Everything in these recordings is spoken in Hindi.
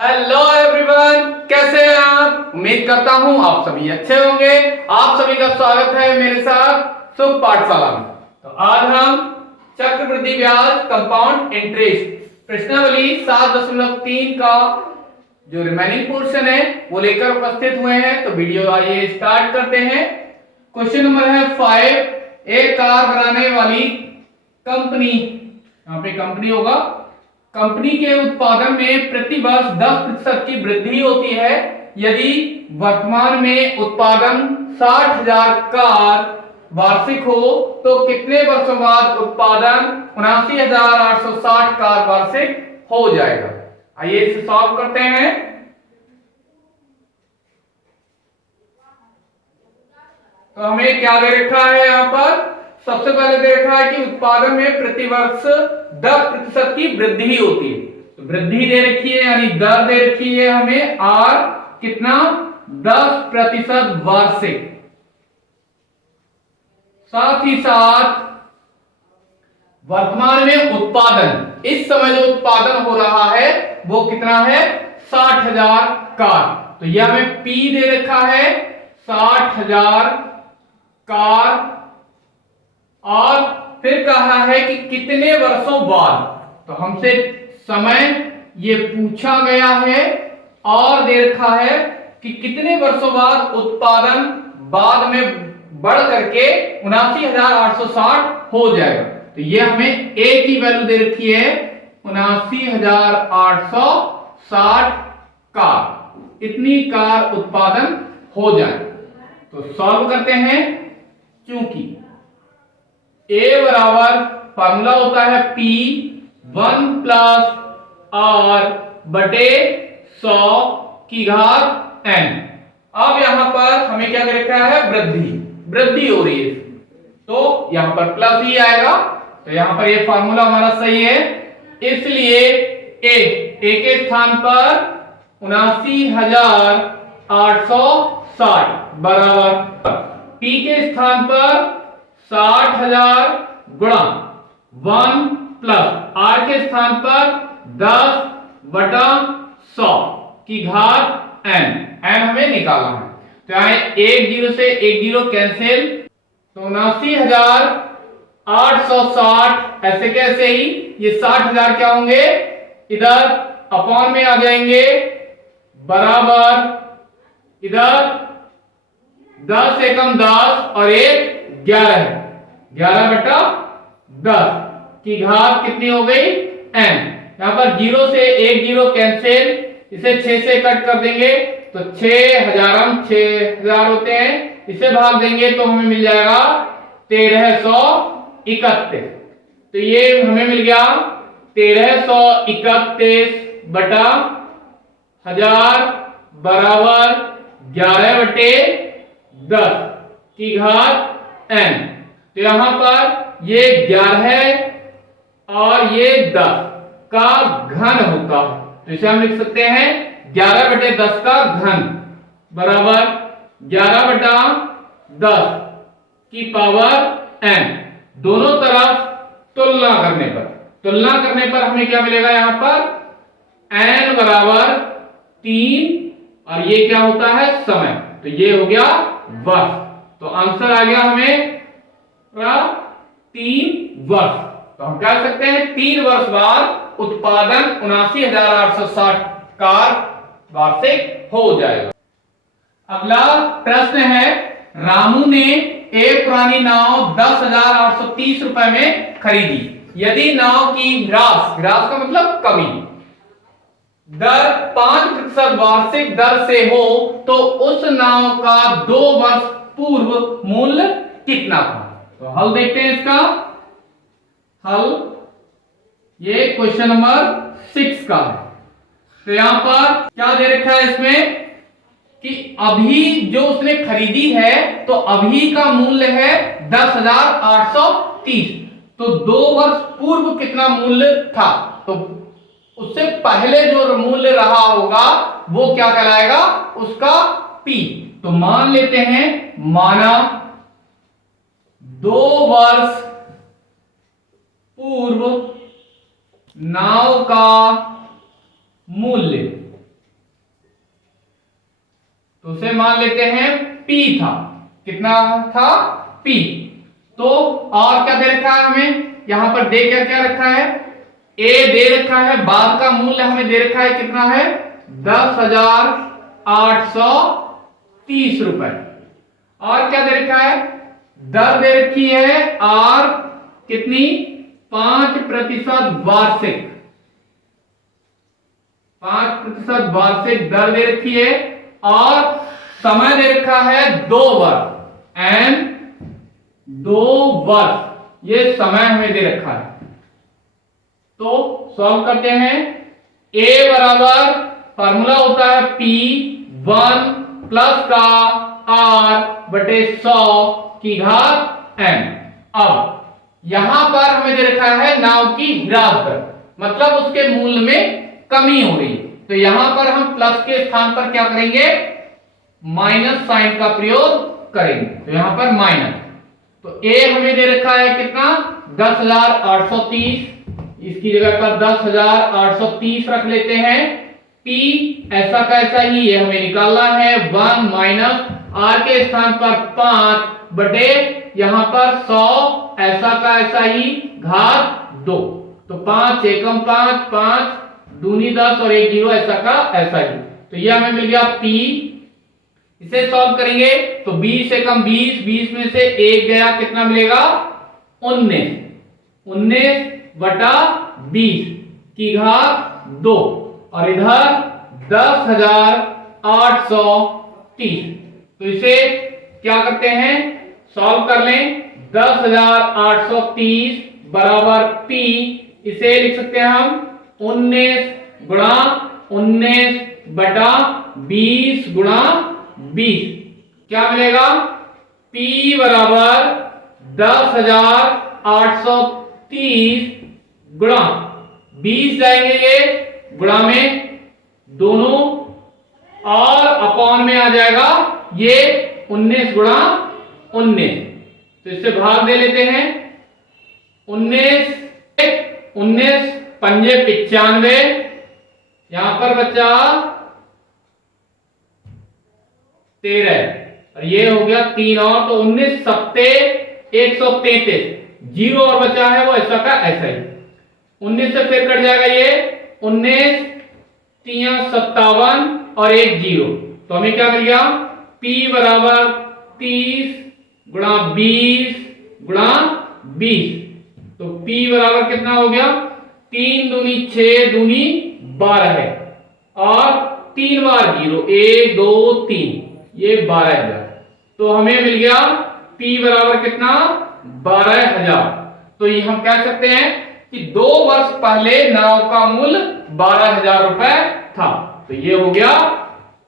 हेलो एवरीवन, कैसे हैं आप। उम्मीद करता हूं आप सभी अच्छे होंगे। आप सभी का स्वागत है मेरे साथ शुभ पाठशाला में। तो आज हम चक्रवृद्धि ब्याज कंपाउंड इंटरेस्ट प्रश्नावली 7.3 का जो रिमेनिंग पोर्शन है वो लेकर उपस्थित हुए हैं। तो वीडियो आइए स्टार्ट करते हैं। क्वेश्चन नंबर है 5। एक कार बनाने वाली कंपनी, यहाँ पे कंपनी होगा, कंपनी के उत्पादन में प्रति वर्ष 10% की वृद्धि होती है यदि वर्तमान में उत्पादन 60,000 कार वार्षिक हो तो कितने वर्षों बाद उत्पादन 79,860 कार वार्षिक हो जाएगा। आइए इसे सॉल्व करते हैं। तो हमें क्या दे रखा है यहाँ पर, सबसे पहले दे रखा है कि उत्पादन में प्रति वर्ष 10% की वृद्धि होती है। तो वृद्धि दे रखी है यानी दर दे रखी है हमें, और कितना 10% वार्षिक। साथ ही साथ वर्तमान में उत्पादन, इस समय जो उत्पादन हो रहा है वो कितना है, 60,000 कार। तो यह हमें P दे रखा है 60,000 कार, और फिर कहा है कि कितने वर्षों बाद। तो हमसे समय ये पूछा गया है और दे रखा है कि कितने वर्षों बाद उत्पादन बाद में बढ़ करके 79,860 हो जाएगा। तो ये हमें A की वैल्यू दे रखी है 79,860 कार, इतनी कार उत्पादन हो जाए। तो सॉल्व करते हैं। चूंकि A बराबर फार्मूला होता है P 1 प्लस R बटे 100 की घात n। अब यहां पर हमें क्या दे रखा है, वृद्धि हो रही है, तो यहां पर प्लस ही आएगा। तो यहां पर ये फार्मूला हमारा सही है, इसलिए A के स्थान पर 79,860 बराबर P के स्थान पर 60,000 गुणा 1 प्लस R के स्थान पर 10 बटा 100 की घात n हमें निकालना है। तो यहां 1 0 से 1 0 कैंसिल, तो 79,860 ऐसे कैसे ही, ये 60,000 क्या होंगे, इधर अपॉन में आ जाएंगे, बराबर इधर 10 एकम 10 और 1 11 बटा 10 की घात कितनी हो गई, n। यहां पर 0 से 1 0 कैंसिल, इसे 6 से कट कर देंगे तो 6,000 होते हैं, इसे भाग देंगे तो हमें मिल जाएगा 1331। तो ये हमें मिल गया 1331 बटा 1000 बराबर 11 बटे 10 की घात n। तो यहां पर ये 11 और ये 10 का घन होता है, तो इसे हम लिख सकते हैं 11 बटे 10 का घन बराबर 11 बटा 10 की पावर n। दोनों तरफ तुलना करने पर हमें क्या मिलेगा, यहां पर n बराबर 3 और ये क्या होता है, समय। तो ये हो गया वर्ष, तो आंसर आ गया हमें 3 वर्ष। तो हम कह सकते हैं 3 वर्ष बाद उत्पादन 79,860 कार वार्षिक हो जाएगा। अगला प्रश्न है, रामू ने एक पुरानी नाव 10,830 रुपए में खरीदी। यदि नाव की ह्रास का मतलब कमी दर 5% वार्षिक दर से हो तो उस नाव का 2 वर्ष पूर्व मूल्य कितना था। तो हल देखते हैं इसका हल, ये क्वेश्चन नंबर 6 का है। तो यहां पर क्या दे रखा है इसमें कि अभी जो उसने खरीदी है तो अभी का मूल्य है 10,830, तो 2 वर्ष पूर्व कितना मूल्य था, तो उससे पहले जो मूल्य रहा होगा वो क्या कहलाएगा, उसका P। तो मान लेते हैं, माना 2 वर्ष पूर्व नाव का मूल्य तो उसे मान लेते हैं P था। कितना था? P। तो और क्या दे रखा है हमें? यहां पर दे क्या रखा है? A दे रखा है, बाद का मूल्य हमें दे रखा है, कितना है? 10,830 रुपए। और क्या दे रखा है? दर दे रखी है R कितनी? 5% वार्षिक। 5% वार्षिक दर दे रखी है और समय दे रखा है 2 वर्ष। एन 2 वर्ष ये समय हमें दे रखा है। तो सॉल्व करते हैं। A बराबर फार्मूला होता है P1 प्लस का R बटे 100 की घात n। अब यहां पर हमें दे रखा है नाव की ह्रास दर, मतलब उसके मूल्य में कमी हो रही। तो यहां पर हम प्लस के स्थान पर क्या करेंगे? माइनस साइन का प्रयोग करेंगे। तो यहां पर माइनस, तो A हमें दे रखा है कितना? 10,830। इसकी जगह पर 10,830 रख लेते हैं। P ऐसा का ऐसा ही है, हमें निकालना है 1 माइनस R के स्थान पर 5 बटे यहां पर 100 ऐसा का ऐसा ही घात 2। तो 5 एकम 5, 5 दूनी 10 और 1 0 ऐसा का ऐसा ही। तो यह हमें मिल गया P। इसे सॉल्व करेंगे तो 20 एकम 20, 20 में से 1 गया, कितना मिलेगा? 19। 19 बटा 20 की घात 2 और इधर 10,830। तो इसे क्या करते हैं? सॉल्व कर लें। 10,830 बराबर P, इसे लिख सकते हैं हम 19 गुणा 19 बटा 20 गुणा 20। क्या मिलेगा? P बराबर 10,830 गुणा 20 जाएंगे ये गुणा में दोनों और अपॉन में आ जाएगा ये 19 गुणा 19। तो इससे भाग दे लेते हैं। 19 पंजे 95, यहां पर बचा 13 और ये हो गया 3 और, तो 19 सत्ते 133। 0 और बचा है वो ऐसा का ऐसा ही। 19 से फिर कट जाएगा ये 19 3 57 और 1 0। तो हमें क्या मिल गया? P बराबर 30 गुणा 20 गुणा 20। तो P बराबर कितना हो गया? 3 दूनी 6 दूनी 12 है और 3 बार 0, 1 2 3, ये 12,000। तो हमें मिल गया P बराबर कितना? 12,000। तो ये हम कह सकते हैं कि 2 वर्ष पहले नाव का मूल्य 12,000 रुपए था। तो ये हो गया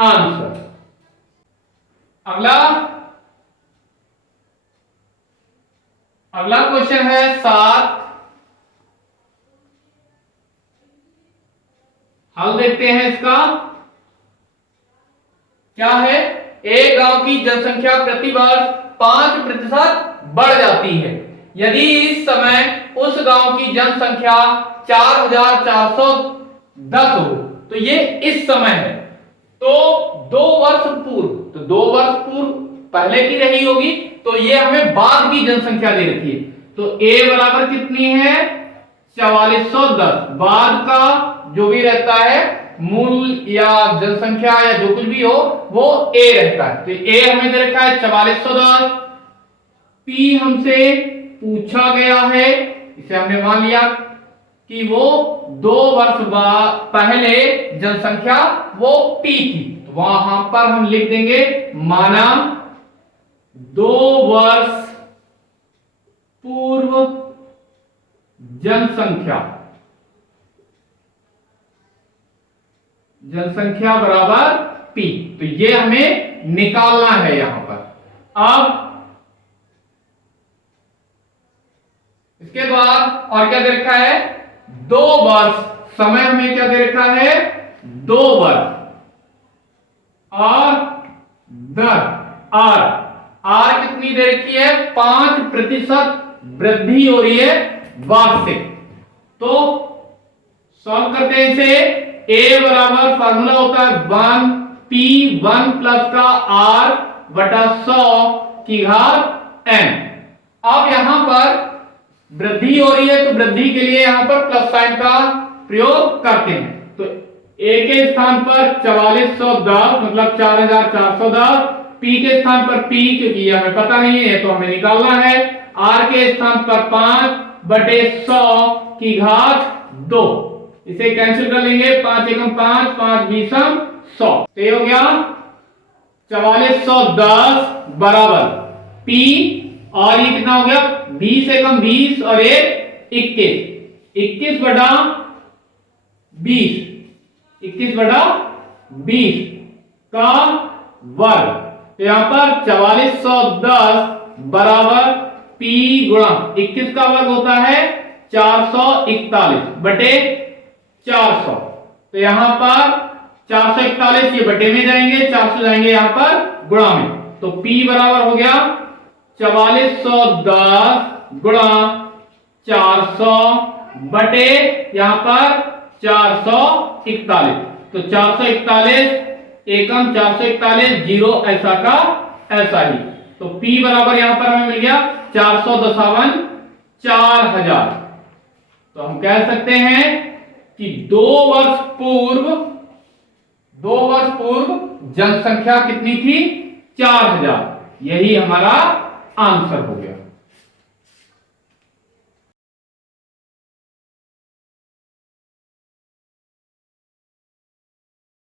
आंसर। अगला क्वेश्चन है 7। हल देखते हैं इसका। क्या है? एक गांव की जनसंख्या प्रति वर्ष 5% बढ़ जाती है। यदि इस समय उस गांव की जनसंख्या 4,410 हो, तो ये इस समय है। तो 2 वर्ष पूर्व, तो 2 वर्ष पूर्व पहले की रही होगी, तो ये हमें बाद की जनसंख्या दे रखी है। तो A बराबर कितनी है? 4410। बाद का जो भी रहता है मूल या जनसंख्या या जो कुछ भी हो वो A रहता है। तो A हमें दे रखा है 4410। P हमसे पूछा गया है, इसे हमने मान लिया कि वो 2 वर्ष पहले जनसंख्या वो P थी। तो वहां पर हम लिख देंगे माना 2 वर्ष पूर्व जनसंख्या बराबर P। तो ये हमें निकालना है यहां पर। अब इसके बाद और क्या दे रखा है? 2 वर्ष। समय हमें क्या दे रखा है? 2 वर्ष और दर R कितनी दे रखी है? 5% वृद्धि हो रही है वार्षिक। तो सॉल्व करते हैं इसे। A बराबर फार्मूला होता है 1 P1 प्लस का R बटा 100 की घात n। अब यहां पर वृद्धि हो रही है तो वृद्धि के लिए यहां पर प्लस साइन का प्रयोग करते हैं। तो a के स्थान पर 4410 मतलब 4410, p के स्थान पर p क्योंकि हमें पता नहीं है तो हमें निकालना है, r के स्थान पर 5 बटे 100 की घात 2। इसे कैंसिल कर लेंगे, 5 एकम 5, 5 बीसम 100। तो ये हो गया 4410 बराबर p और ये कितना हो गया 20 एकम 20 और 1 21, 21 बटा 20, 21 बटा 20 का वर्ग। तो यहां पर 4410 बराबर p गुणा 21 का वर्ग होता है 441 बटे 400। तो यहां पर 441 ये बटे में जाएंगे, 400 जाएंगे यहां पर गुणा में। तो p बराबर हो गया 4410 गुणा 400 बटे यहां पर 441। तो 441 एकम 441 जीरो ऐसा का ऐसा ही। तो p बराबर यहां पर हमें मिल गया 452 4000। तो हम कह सकते हैं कि 2 वर्ष पूर्व जनसंख्या कितनी थी 4000। यही हमारा आंसर हो गया।